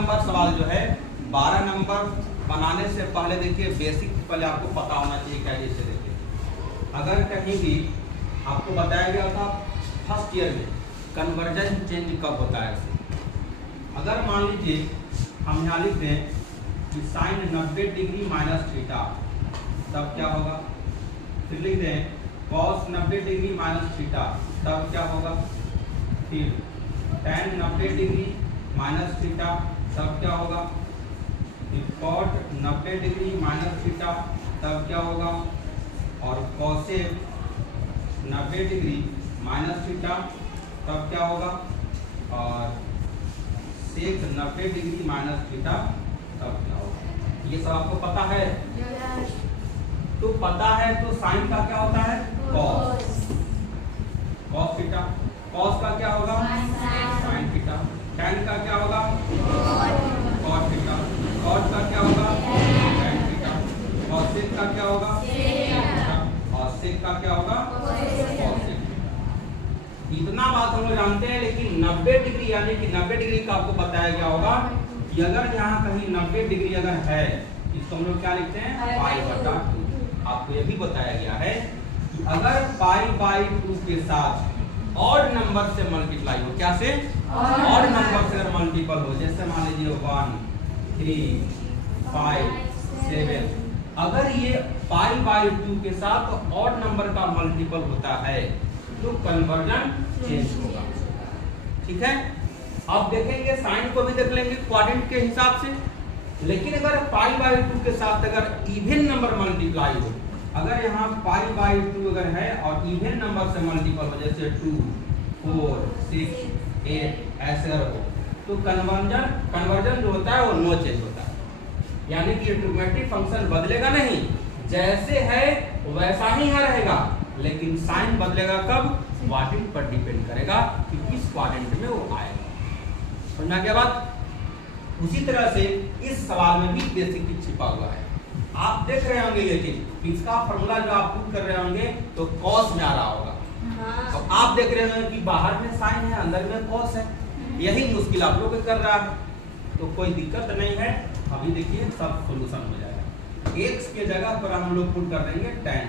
Number सवाल जो है 12 नंबर बनाने से पहले देखिए बेसिक पहले आपको पता होना चाहिए क्या। जैसे देखिए अगर कहीं भी आपको बताया गया था फर्स्ट ईयर में कन्वर्जन चेंज कब होता है, अगर मान लीजिए हम यहाँ लिख दें कि साइन 90 डिग्री माइनस थीटा, तब क्या होगा। फिर लिख दें कॉस 90 डिग्री माइनस थीटा, तब क्या होगा। फिर tan 90 डिग्री माइनस थीटा, तब क्या होगा। फिर cot 90 डिग्री माइनस थीटा, तब क्या होगा। और cosec 90 डिग्री माइनस थीटा, तब क्या होगा। और sec 90 डिग्री माइनस थीटा, तब क्या होगा। ये सब आपको पता है। तो पता है तो साइन का क्या होता है cos, cos थीटा। cos का क्या होगा sin थीटा। tan का क्या होगा cot थीटा। cot का क्या होगा tan थीटा। cosec का क्या होगा और sec का क्या होगा cosec। इतना बात हम लोग जानते हैं, लेकिन 90 डिग्री यानी कि 90 डिग्री का आपको बताया गया होगा कि अगर यहाँ कहीं 90 डिग्री अगर है इसको हम लोग क्या लिखते हैं पाई बटा 2। आपको यह भी बताया गया है कि अगर पाई बाई 2 के साथ ऑड नंबर से मल्टीप्लाई हो, क्या से ऑड नंबर से अगर मल्टीपल हो, जैसे मान लीजिए 1 3 5 7, अगर ये पाई बाई 2 के साथ ऑड नंबर का मल्टीपल होता है तो कन्वर्जन चेंज होगा। ठीक है, अब देखेंगे साइन को भी देख लेंगे क्वाड्रेंट के हिसाब से। लेकिन अगर पाई बाई 2 के साथ अगर इवन नंबर मल्टीप्लाई हो, अगर यहाँ पाई बाई 2 अगर है और इवन नंबर से मल्टीपल हो, जैसे 2 4 6 8 ऐसे हो, तो कन्वर्जन जो होता है वो नो चेंज होता है। यानी कि ट्रिग्नोमेट्रिक फंक्शन बदलेगा नहीं, जैसे है वैसा ही यहाँ रहेगा, लेकिन साइन बदलेगा कब, क्वाड्रेंट पर डिपेंड करेगा कि किस क्वाड्रेंट में वो आएगा। समझना क्या बात। उसी तरह से इस सवाल में भी बेसिक छिपा हुआ है। आप देख रहे होंगे ये चीज, इसका फॉर्मूला जो आप पुट कर रहे होंगे तो cos में आ रहा होगा। अब आप देख रहे होंगे कि बाहर में साइन है अंदर में cos है, यही मुश्किल आप लोग कर रहा है। तो कोई दिक्कत नहीं है, अभी देखिए सब सोल्यूशन हो जाएगा। x के जगह पर हम लोग पुट कर देंगे tan।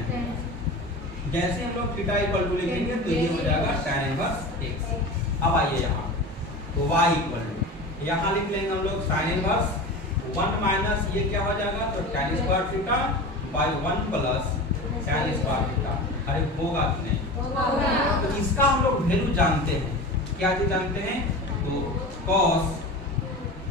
जैसे हम लोग थीटा इक्वल टू लिखेंगे तो ये हो जाएगा tan इनवर्स x। अब आइए यहाँ तो y इक्वल टू यहाँ लिख लेंगे हम लोग साइन इनवर्स 1 माइनस ये क्या हो जाएगा तो tan square theta by 1 plus tan square theta. अरे होगा कि नहीं। तो इसका हम लोग वैल्यू जानते हैं, क्या चीज जानते हैं तो cos